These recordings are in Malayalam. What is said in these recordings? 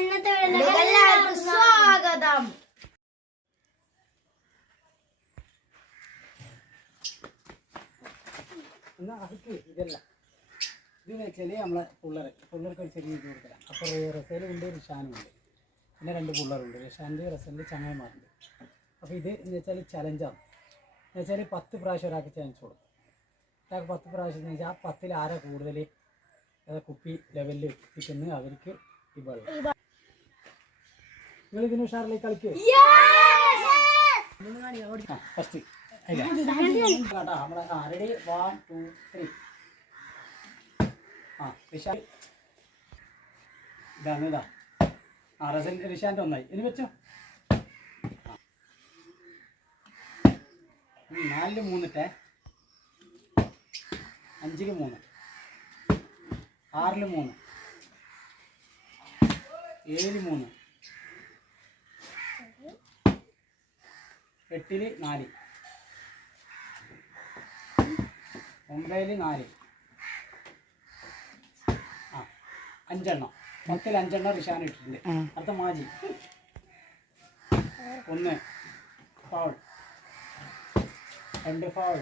ഇന്നത്തെ എല്ലാവർക്കും സ്വാഗതം. ഇതല്ല ഇതെന്ന് വെച്ചാൽ നമ്മളെ പിള്ളേർക്ക് ഒരു ചെറിയ ഇത് കൊടുക്കില്ല. അപ്പോൾ റസേലുണ്ട്, റിഷാനുണ്ട്, പിന്നെ 2 പിള്ളേരുണ്ട്. റിഷാൻ്റെ റസലിൻ്റെ ചങ്ങായിമാരുണ്ട്. അപ്പോൾ ഇത് എന്ന് വെച്ചാൽ ചലഞ്ചാണ്. എന്ന് വെച്ചാൽ 10 പ്രാവശ്യം ഒരാൾക്ക് ചാൻസ് കൊടുക്കും. ഒരാൾക്ക് 10 പ്രാവശ്യം എന്ന് വെച്ചാൽ ആ 10ൽ ആരാ കൂടുതൽ കുപ്പി ലെവലിൽ എത്തിക്കുന്നത് അവർക്ക് ഈ വെള്ളം. നിങ്ങൾ ഇതിന് ഉഷാറിലേക്ക് കളിക്കോ? ഫസ്റ്റ് കേട്ടോ നമ്മളെ റെഡി 1 2 3. റിഷാൻ ഇതാ റിഷാൻ്റെ ഒന്നായി. ഇനി വെച്ചോ. 4ൽ 3 ഇട്ടേ, 5ൽ 3, 6ൽ 3, 7ൽ 3, 8ൽ 4, 9ൽ 4. 5 എണ്ണം. 10ൽ 5 എണ്ണം റിഷാൻ ഇട്ടിട്ടുണ്ട്. അടുത്ത മാജി 1 foul, 2 foul,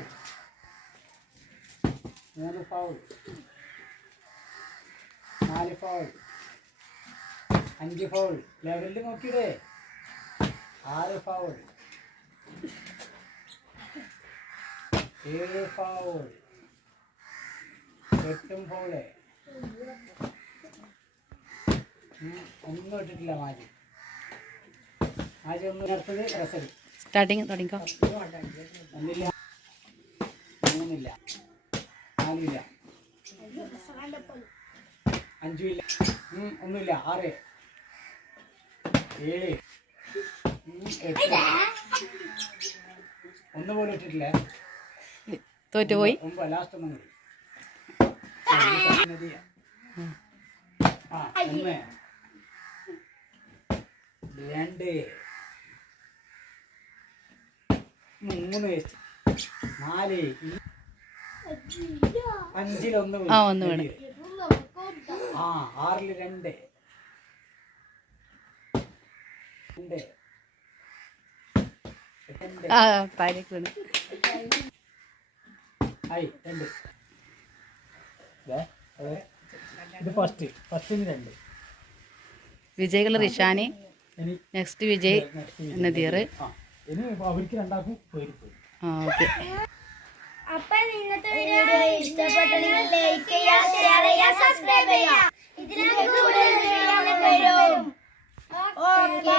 3 foul, 4 foul, 5 foul. ലെവലിൽ നോക്കിയിടേ. 6 ഫൗൾ, 7 ഫൗൾ, 8 ഫൗള്. ഒന്നും ഇട്ടിട്ടില്ല മാജി. ഒന്നും അടുത്തത് റസൽ. സ്റ്റാർട്ടിങ് തുടങ്ങിക്കോ. 1 3 4 5 ഒന്നുമില്ല. 6 7 8. ഒന്നുപോലെ ഇട്ടിട്ടില്ല. തോറ്റുപോയി. ലാസ്റ്റ് ഒന്നും കൂടി. 1 2 3 4 5ൽ 1 ഒന്ന് വേണം. 6ൽ 2 താഴേക്ക് വീണ്. ഇത് ഫസ്റ്റിന് 2. വിജയികൾ റിഷാന്, നെക്സ്റ്റ് വിജയ് നദീർ. ഇനി അവർക്ക് 2 പോയി. ഓക്കെ. അപ്പോൾ ഇന്നത്തെ വീഡിയോ ഇഷ്ടപ്പെട്ടെങ്കിൽ ലൈക്ക് ചെയ്യുക, ഷെയർ ചെയ്യുക, സബ്സ്ക്രൈബ് ചെയ്യുക. ഇതിലേക്ക് കൂടുതൽ വീഡിയോ വരും. ഓക്കേ.